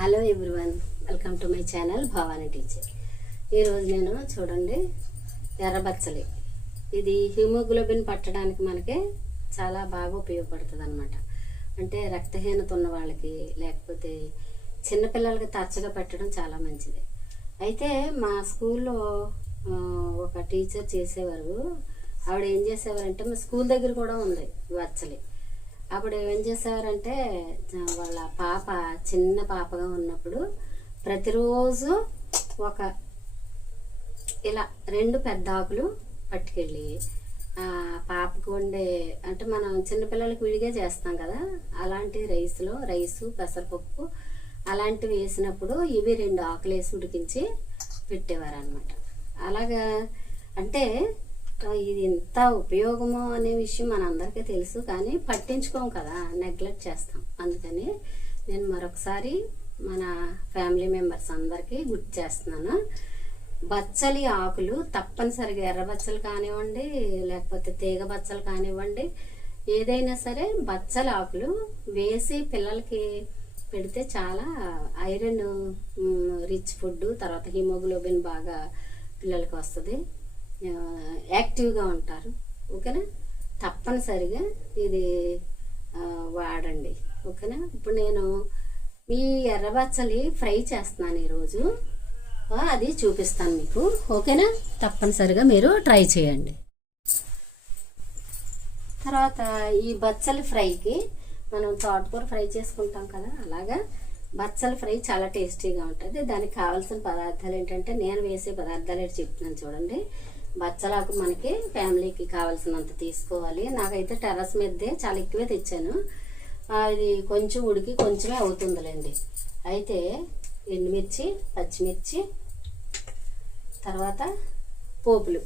Hello everyone, welcome to my channel Bhavani teacher. ఈరోజు నేను చూడండి ఎర్రబచ్చలి. ఇది హిమోగ్లోబిన్ పట్టడానికి మనకి చాలా బాగా ఉపయోగపడుతుంది అనమాట. అంటే రక్తహీనత ఉన్న వాళ్ళకి లేకపోతే చిన్నపిల్లలకి తరచుగా పెట్టడం చాలా మంచిది. అయితే మా స్కూల్లో ఒక టీచర్ చేసేవారు. ఆవిడ ఏం చేసేవారంటే మా స్కూల్ దగ్గర కూడా ఉంది బచ్చలి. అప్పుడు ఏం చేసేవారంటే వాళ్ళ పాప చిన్న పాపగా ఉన్నప్పుడు ప్రతిరోజు ఒక ఇలా 2 పెద్ద ఆకులు పట్టుకెళ్ళి పాపకు వండే, అంటే మనం చిన్నపిల్లలకి విడిగా చేస్తాం కదా, అలాంటి రైసు పెసరపప్పు అలాంటివి వేసినప్పుడు ఇవి 2 ఆకులు వేసి ఉడికించి పెట్టేవారు అనమాట. అలాగా అంటే ఇది ఎంత ఉపయోగమో అనే విషయం మనందరికీ తెలుసు, కానీ పట్టించుకోం కదా, నెగ్లెక్ట్ చేస్తాం. అందుకని నేను మరొకసారి మన ఫ్యామిలీ మెంబర్స్ అందరికీ గుర్తు చేస్తున్నాను. బచ్చలి ఆకులు తప్పనిసరిగా ఎర్రబచ్చలు కానివ్వండి లేకపోతే తీగ బచ్చలు కానివ్వండి, ఏదైనా సరే బచ్చలి ఆకులు వేసి పిల్లలకి పెడితే చాలా ఐరన్ రిచ్ ఫుడ్. తర్వాత హిమోగ్లోబిన్ బాగా పిల్లలకి వస్తుంది, యాక్టివ్గా ఉంటారు. ఓకేనా, తప్పనిసరిగా ఇది వాడండి. ఓకేనా, ఇప్పుడు నేను ఈ ఎర్రబచ్చలి ఫ్రై చేస్తున్నాను ఈరోజు, అది చూపిస్తాను మీకు. ఓకేనా, తప్పనిసరిగా మీరు ట్రై చేయండి. తర్వాత ఈ బచ్చలి ఫ్రైకి మనం తోటకూర ఫ్రై చేసుకుంటాం కదా, అలాగా బచ్చలి ఫ్రై చాలా టేస్టీగా ఉంటుంది. దానికి కావాల్సిన పదార్థాలు ఏంటంటే నేను వేసే పదార్థాలు ఏంటి చెప్తున్నాను చూడండి. బచ్చలాకు మనకి ఫ్యామిలీకి కావాల్సినంత తీసుకోవాలి. నాకైతే టెర్రస్ మీదే చాలా ఎక్కువే తెచ్చాను. ఇది కొంచెం ఉడికి కొంచెమే అవుతుందిలేండి. అయితే ఎండుమిర్చి, పచ్చిమిర్చి, తర్వాత పోపులు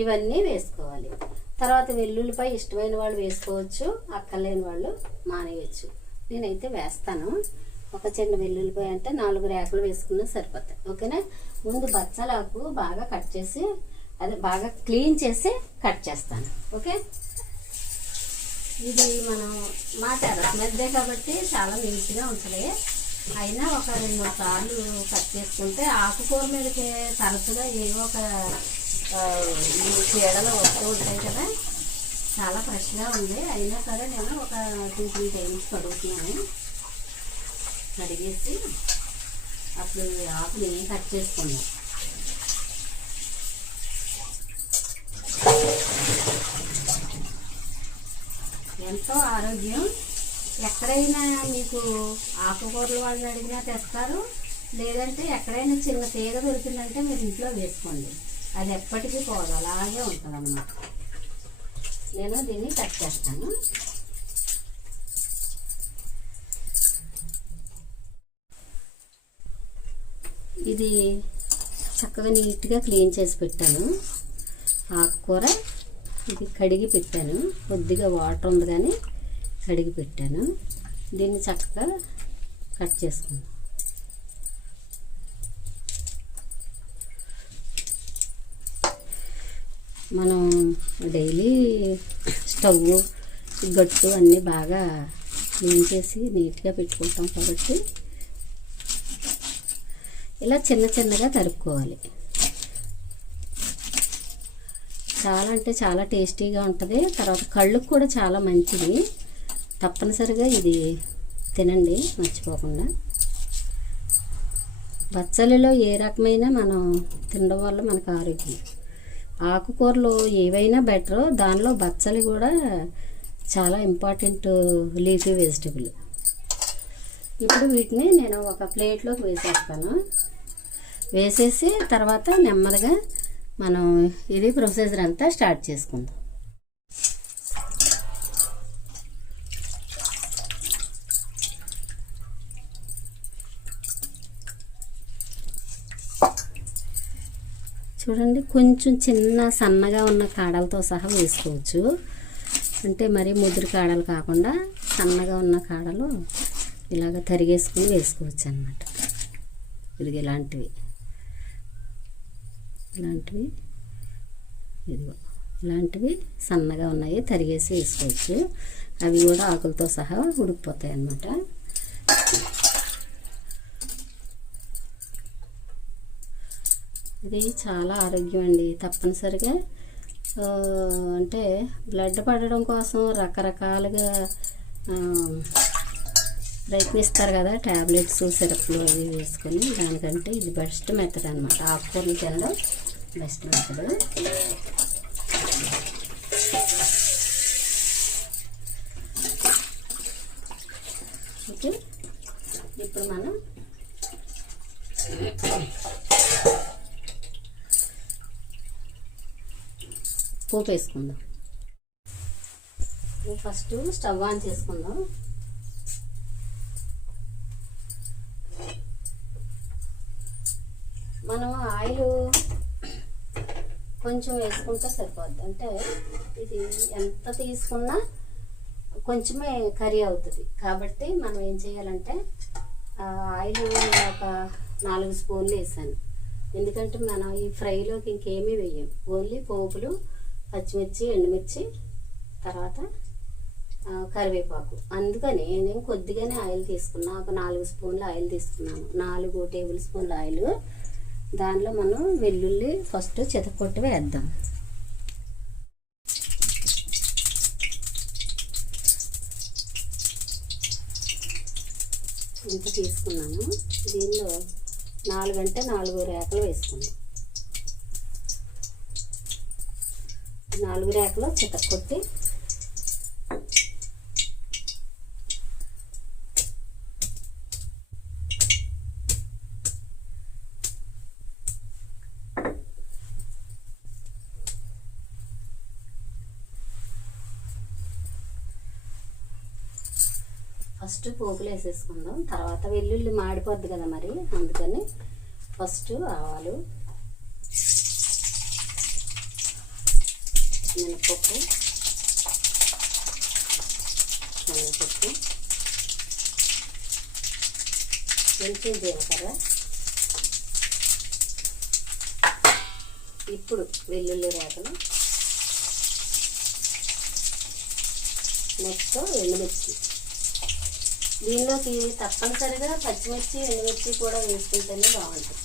ఇవన్నీ వేసుకోవాలి. తర్వాత వెల్లుల్లిపై ఇష్టమైన వాళ్ళు వేసుకోవచ్చు, అక్కర్లేని వాళ్ళు మానేయచ్చు. నేనైతే వేస్తాను. ఒక చిన్న వెల్లుల్లిపాయ అంటే 4 రేకులు వేసుకున్నా సరిపోతాయి. ఓకేనా, ముందు బచ్చలాకు బాగా కట్ చేసి అదే బాగా క్లీన్ చేసి కట్ చేస్తాను. ఓకే, ఇది మనం మా టెర్రస్ మీదే కాబట్టి చాలా నీట్గా ఉంటుంది. అయినా ఒక 2-3 సార్లు కట్ చేసుకుంటే ఆకుకూర మీదకి తరచుగా ఏవో ఒక చీడలు వస్తూ ఉంటాయి కదా, చాలా ఫ్రెష్గా ఉంది. అయినా సరే నేను ఒక 2-3 టైమ్స్ కడుగుతున్నాను. కడిగేసి అప్పుడు ఆకుని కట్ చేసుకున్నాను. ఎంతో ఆరోగ్యం. ఎక్కడైనా మీకు ఆకుకూరలు వాళ్ళు అడిగినా తెస్తారు, లేదంటే ఎక్కడైనా చిన్న తీగ దొరికిందంటే మీరు ఇంట్లో వేసుకోండి, అది ఎప్పటికీ పోదు, అలాగే ఉంటుంది అన్నమాట. నేను దీన్ని కట్ చేస్తాను. ఇది చక్కగా నీట్గా క్లీన్ చేసి పెట్టాను. ఆకుకూర ఇది కడిగి పెట్టాను, కొద్దిగా వాటర్ ఉంది కానీ కడిగి పెట్టాను. దీన్ని చక్కగా కట్ చేసుకున్నాను. మనం డైలీ స్టవ్ గట్టు అన్నీ బాగా క్లీన్ చేసి నీట్గా పెట్టుకుంటాం కాబట్టి ఇలా చిన్న చిన్నగా తరుక్కోవాలి. చాలా అంటే చాలా టేస్టీగా ఉంటుంది. తర్వాత కళ్ళకు కూడా చాలా మంచిది. తప్పనిసరిగా ఇది తినండి మర్చిపోకుండా. బచ్చలిలో ఏ రకమైన మనం తినడం వల్ల మనకు ఆరోగ్యం. ఆకుకూరలు ఏవైనా బెటర్, దానిలో బచ్చలి కూడా చాలా ఇంపార్టెంట్ లీఫీ వెజిటబుల్. ఇప్పుడు వీటిని నేను ఒక ప్లేట్లోకి వేసేస్తాను. వేసేసి తర్వాత నెమ్మదిగా మనం ఇది ప్రొసీజర్ అంతా స్టార్ట్ చేసుకుందాం. చూడండి, కొంచెం చిన్న సన్నగా ఉన్న కాడలతో సహా వేసుకోవచ్చు. అంటే మరి ముదురు కాడలు కాకుండా సన్నగా ఉన్న కాడలు ఇలాగ తరిగేసుకుని వేసుకోవచ్చు అన్నమాట. ఇది ఇలాంటివి ఇదిగో ఇలాంటివి సన్నగా ఉన్నాయి, తరిగేసి వేసుకోవచ్చు. అవి కూడా ఆకులతో సహా ఉడికిపోతాయి అన్నమాట. ఇది చాలా ఆరోగ్యం అండి. తప్పనిసరిగా అంటే బ్లడ్ పడడం కోసం రకరకాలుగా ప్రయత్నిస్తారు కదా, ట్యాబ్లెట్స్ సిరప్లు అవి వేసుకొని. దానికంటే ఇది బెస్ట్ మెథడ్ అనమాట. ఆకుకూరలు తినడం బెస్ట్ మెథడ్. ఓకే, ఇప్పుడు మనం పోపు వేసుకుందాం. ఫస్ట్ స్టవ్ ఆన్ చేసుకుందాం. మనం ఆయిల్ కొంచెం వేసుకుంటే సరిపోద్ది. అంటే ఇది ఎంత తీసుకున్నా కొంచెమే కర్రీ అవుతుంది. కాబట్టి మనం ఏం చేయాలంటే ఆయిల్ ఒక 4 స్పూన్లు వేసాను. ఎందుకంటే మనం ఈ ఫ్రైలోకి ఇంకేమీ వేయం, ఓన్లీ పోపులు, పచ్చిమిర్చి, ఎండుమిర్చి, తర్వాత కరివేపాకు. అందుకని నేను కొద్దిగానే ఆయిల్ తీసుకున్నా. ఒక 4 స్పూన్ల ఆయిల్ తీసుకున్నాను. 4 టేబుల్ స్పూన్ల ఆయిల్. దానిలో మనం వెల్లుల్లి ఫస్ట్ చితకొట్టి వేద్దాం. ఇంత తీసుకున్నాను. దీనిలో 4 అంటే 4 రేకలు వేసుకుందాం. 4 రేకలు చితకొట్టి ఫస్ట్ పోపులు వేసేసుకుందాం. తర్వాత వెల్లుల్లి మాడిపోద్ది కదా మరి, అందుకని ఫస్ట్ ఆవాలు, మినపప్పు, శనగపప్పు, కొంచెం జీలకర్ర, ఇప్పుడు వెల్లుల్లి రేకలు, నెక్స్ట్ ఎండుమిర్చి. దీనిలోకి తప్పనిసరిగా పచ్చిమిర్చి, ఎండుమిర్చి కూడా వేసుకుంటేనే బాగుంటుంది.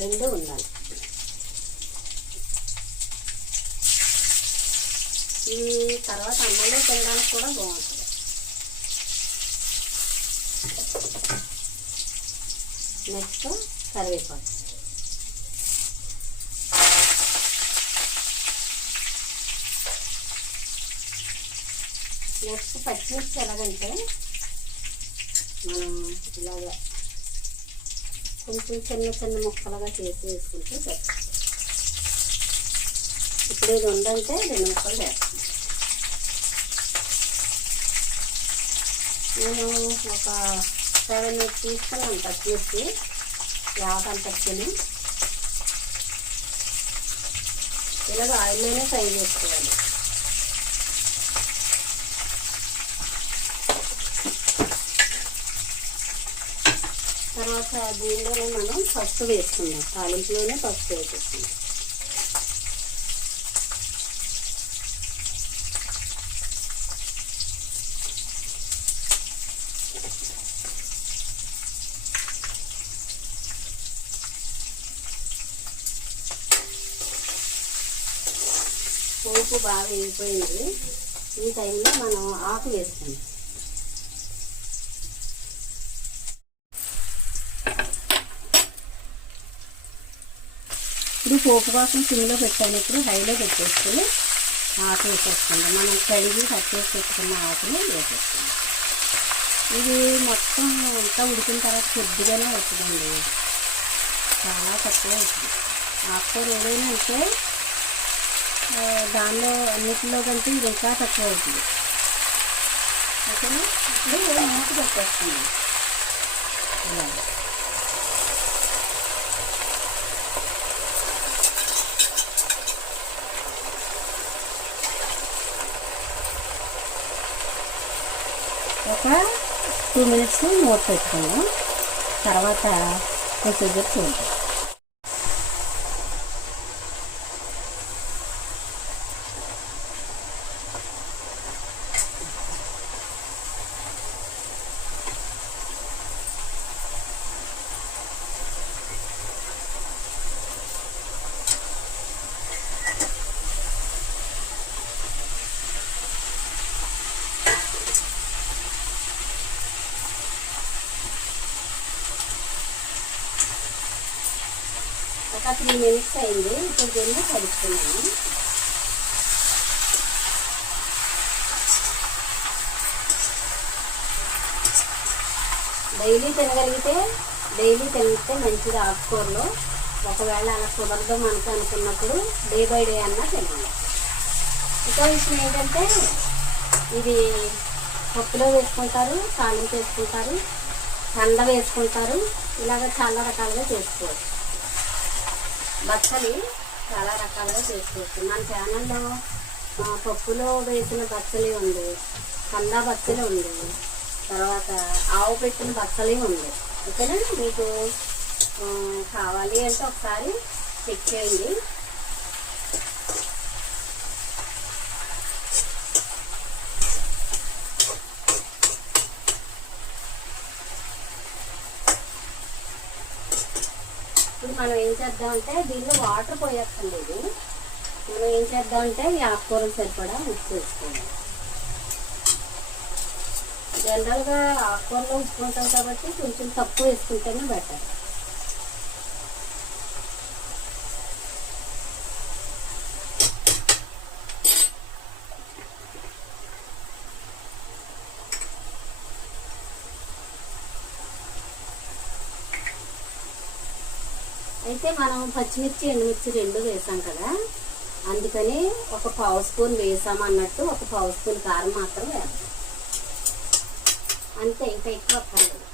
2 ఉండాలి. ఈ తర్వాత అన్నంలో తినడానికి కూడా బాగుంటుంది. నెక్స్ట్ కరివేపాకు. నెక్స్ట్ పచ్చిమిర్చి ఎలాగంటే మనం ఇలాగా కొంచెం చిన్న చిన్న ముక్కలుగా చేసి వేసుకుంటే సరిపోతుంది. ఇప్పుడు ఇది ఉందంటే 2 ముక్కలు వేస్తాను. నేను ఒక 7 తీసుకున్నాను పచ్చిమిర్చి, 50 పచ్చిని. ఇలాగ ఆయిల్లోనే ఫ్రై చేసుకోవాలి. తర్వాత దీనిలోనే మనం పసుపు వేసుకుందాం. తాలింపులోనే పసుపు వేసేసుకుందాం. పోపు బాగా వేగిపోయింది. ఈ టైంలో మనం ఆకు వేసుకుందాం. ఇప్పుడు పోపు కోసం సిమ్లో పెట్టాను. ఇప్పుడు హైలో పెట్టేసుకుని ఆకు వేసేసుకుందాం. మనం కడిగి కట్ చేసి పెట్టుకున్న ఆకుని వేసేసుకుందాం. ఇది మొత్తం అంతా ఉడికిన తర్వాత కొద్దిగానే అవుతుందండి, చాలా తక్కువ అవుతుంది. ఆకుకూర ఏదైనా అంటే దానిలో అన్నిటిలో కంటే ఇది ఇంకా తక్కువ అవుతుంది. ఓకేనా? ఇప్పుడు మూత పెట్టేస్తున్నాం. ఇలా ఒక 2 మినిట్స్ మూత పెట్టుకుందాం. తర్వాత ప్రొసీజర్ చూద్దాం. ఒక 3 minutes అయింది. ఇప్పుడు దీన్ని కలుపుకున్నాను. డైలీ తినగలిగితే తింటే మంచిది ఆకుకూరలు. ఒకవేళ అలా కుదరదు మనకు అనుకున్నప్పుడు డే బై డే అన్నా తినాలి. ఇంకో విషయం ఏంటంటే ఇది పప్పులో వేసుకుంటారు, తాలింపు వేసుకుంటారు, కండ వేసుకుంటారు. ఇలాగ చాలా రకాలుగా చేసుకోవచ్చు. బచ్చలి చాలా రకాలుగా చేసుకోవచ్చు. మన ఛానల్లో పప్పులో వేసిన బచ్చలి ఉంది, కంద బచ్చలి ఉంది, తర్వాత ఆవు పెట్టిన బచ్చలి ఉంది. ఓకేనా? మీకు కావాలి అంటే ఒకసారి చెక్ చేయండి. ఇప్పుడు మనం ఏం చేద్దామంటే దీనిలో వాటర్ పోయక్కర్లేదు. మనం ఏం చేద్దామంటే ఈ ఆకుకూరలు సరిపడా ఉప్పు వేసుకోవాలి. జనరల్గా ఆకుకూరలో ఉప్పు ఉంటుంది కాబట్టి కొంచెం తక్కువ వేసుకుంటేనే బెటర్. అయితే మనం పచ్చిమిర్చి ఎండుమిర్చి 2 వేసాం కదా, అందుకని ఒక 1/2 స్పూన్ వేసామన్నట్టు ఒక 1/2 స్పూన్ కారం మాత్రం వేస్తాం. అంతే, ఇంకా ఎక్కువ అక్కర్లేదు.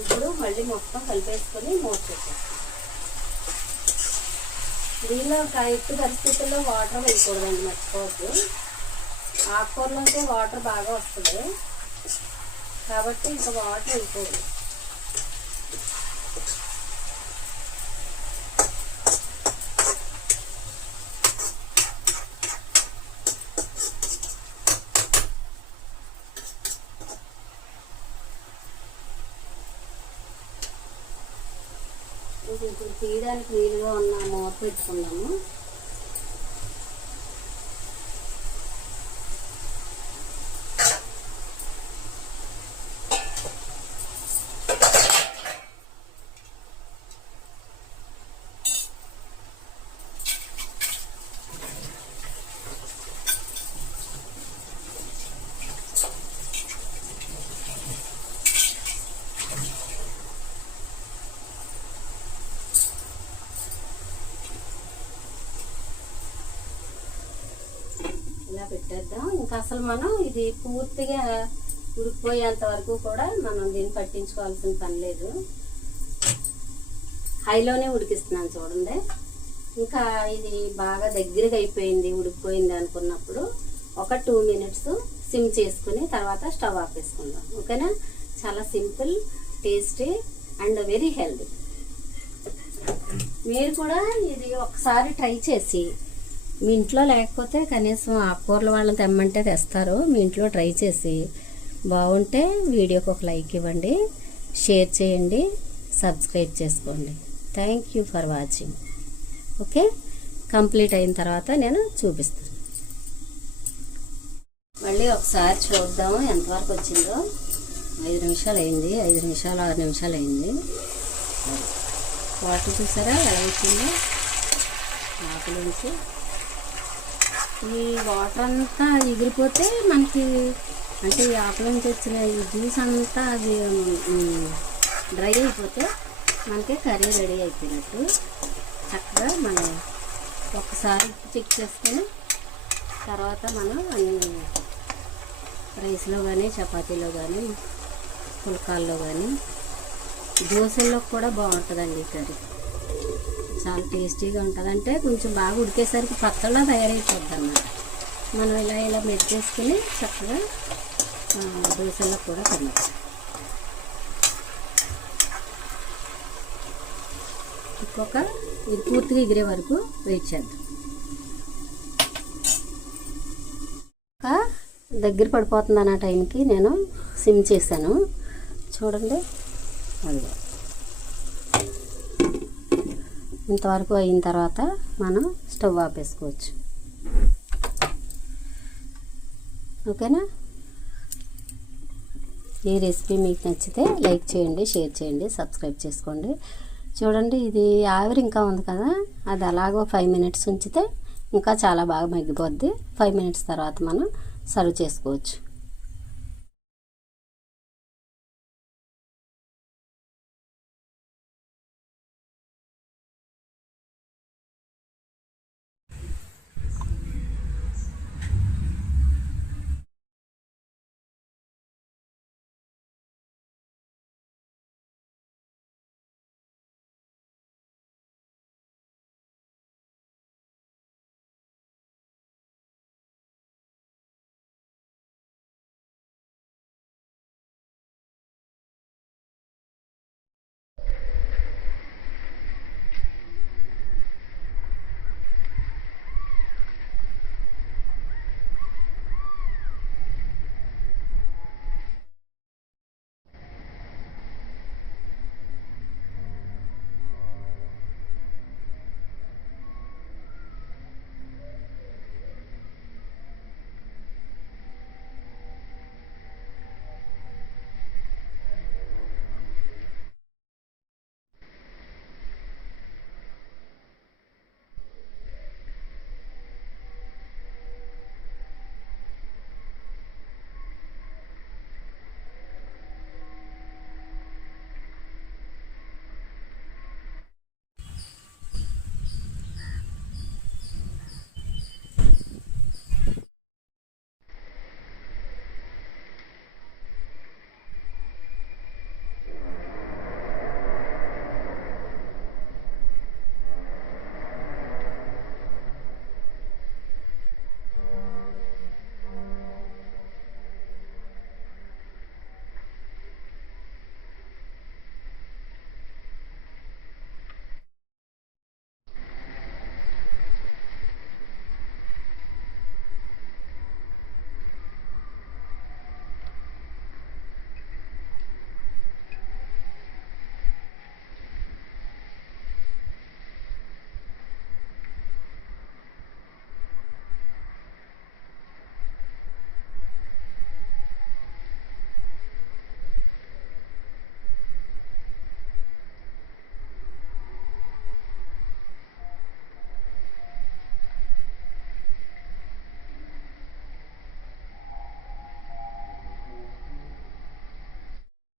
ఇప్పుడు మళ్ళీ మొత్తం కలిపేసుకొని మూత పెట్టేస్తాం. దీనిలో ఎట్టి పరిస్థితుల్లో వాటర్ వేయకూడదండి, మర్చిపోవద్దు. ఆకుకూరలోంటే వాటర్ బాగా వస్తుంది కాబట్టి ఇంకా వాటర్ వేయకూడదు. ఇప్పుడు తీయడానికి వీలుగా ఉన్న మూత పెట్టుకున్నాము. ఇలా పెట్టేద్దాం. ఇంకా అసలు మనం ఇది పూర్తిగా ఉడికిపోయేంత వరకు కూడా మనం దీన్ని పట్టించుకోవాల్సిన పని లేదు. హైలోనే ఉడికిస్తున్నాను చూడండి. ఇంకా ఇది బాగా దగ్గరగా అయిపోయింది, ఉడికిపోయింది అనుకున్నప్పుడు ఒక 2 minutes సిమ్ చేసుకుని తర్వాత స్టవ్ ఆపేసుకుందాం. ఓకేనా? చాలా simple, tasty and very healthy. మీరు కూడా ఇది ఒకసారి ట్రై చేసి, మీ ఇంట్లో లేకపోతే కనీసం ఆకుకూరల వాళ్ళని తెమ్మంటే తెస్తారు. మీ ఇంట్లో ట్రై చేసి బాగుంటే వీడియోకి ఒక లైక్ ఇవ్వండి, షేర్ చేయండి, సబ్స్క్రైబ్ చేసుకోండి. Thank you for watching. Okay, complete అయిన తర్వాత నేను చూపిస్తాను. మళ్ళీ ఒకసారి చూద్దాము ఎంతవరకు వచ్చిందో. 5 నిమిషాలు అయింది, 5 నిమిషాలు 6 నిమిషాలు అయింది. వాటర్ చూసారా ఎలా వచ్చిందో ఆకుల నుంచి. ఈ వాటర్ అంతా ఎగిరిపోతే మనకి, అంటే ఈ ఆకుల నుంచి వచ్చిన ఈ జ్యూస్ అంతా అది డ్రై అయిపోతే మనకి కర్రీ రెడీ అయిపోయినట్టు. చక్కగా మనం ఒకసారి చెక్ చేసుకొని తర్వాత మనం అన్ని రైస్లో కానీ, చపాతీలో కానీ, పుల్కాల్లో కానీ, దోశల్లో కూడా బాగుంటుందండి ఈ కర్రీ. చాలా టేస్టీగా ఉంటుంది. అంటే కొంచెం బాగా ఉడికేసరికి పచ్చళ్ళ తయారైపోద్ది అన్నమాట. మనం ఇలా మెత్తేసుకుని చక్కగా దోశల్లో కూడా తినచ్చు. ఇది పూర్తిగా ఎగిరే వరకు వెయిట్ చేద్దాం. దగ్గర పడిపోతుంది అన్న టైంకి నేను సిమ్ చేశాను చూడండి. అదిగో ఇంతవరకు అయిన తర్వాత మనం స్టవ్ ఆపేసుకోవచ్చు. ఓకేనా? ఈ రెసిపీ మీకు నచ్చితే లైక్ చేయండి, షేర్ చేయండి, సబ్స్క్రైబ్ చేసుకోండి. చూడండి, ఇది ఆవిరి ఇంకా ఉంది కదా, అది అలాగో 5 మినిట్స్ ఉంచితే ఇంకా చాలా బాగా మగ్గిపోద్ది. 5 మినిట్స్ తర్వాత మనం సర్వ్ చేసుకోవచ్చు.